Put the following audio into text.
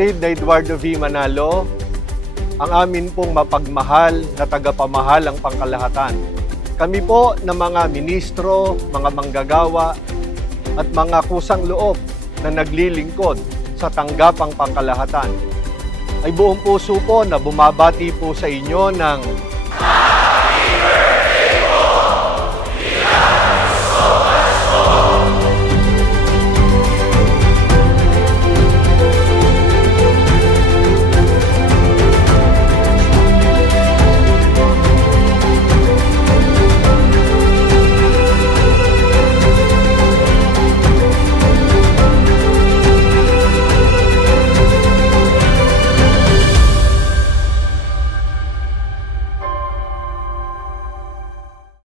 Kapatid na Eduardo V. Manalo, ang amin pong mapagmahal na tagapamahalang pangkalahatan. Kami po na mga ministro, mga manggagawa, at mga kusang loob na naglilingkod sa tanggapang pangkalahatan ay buong puso po na bumabati po sa inyo ng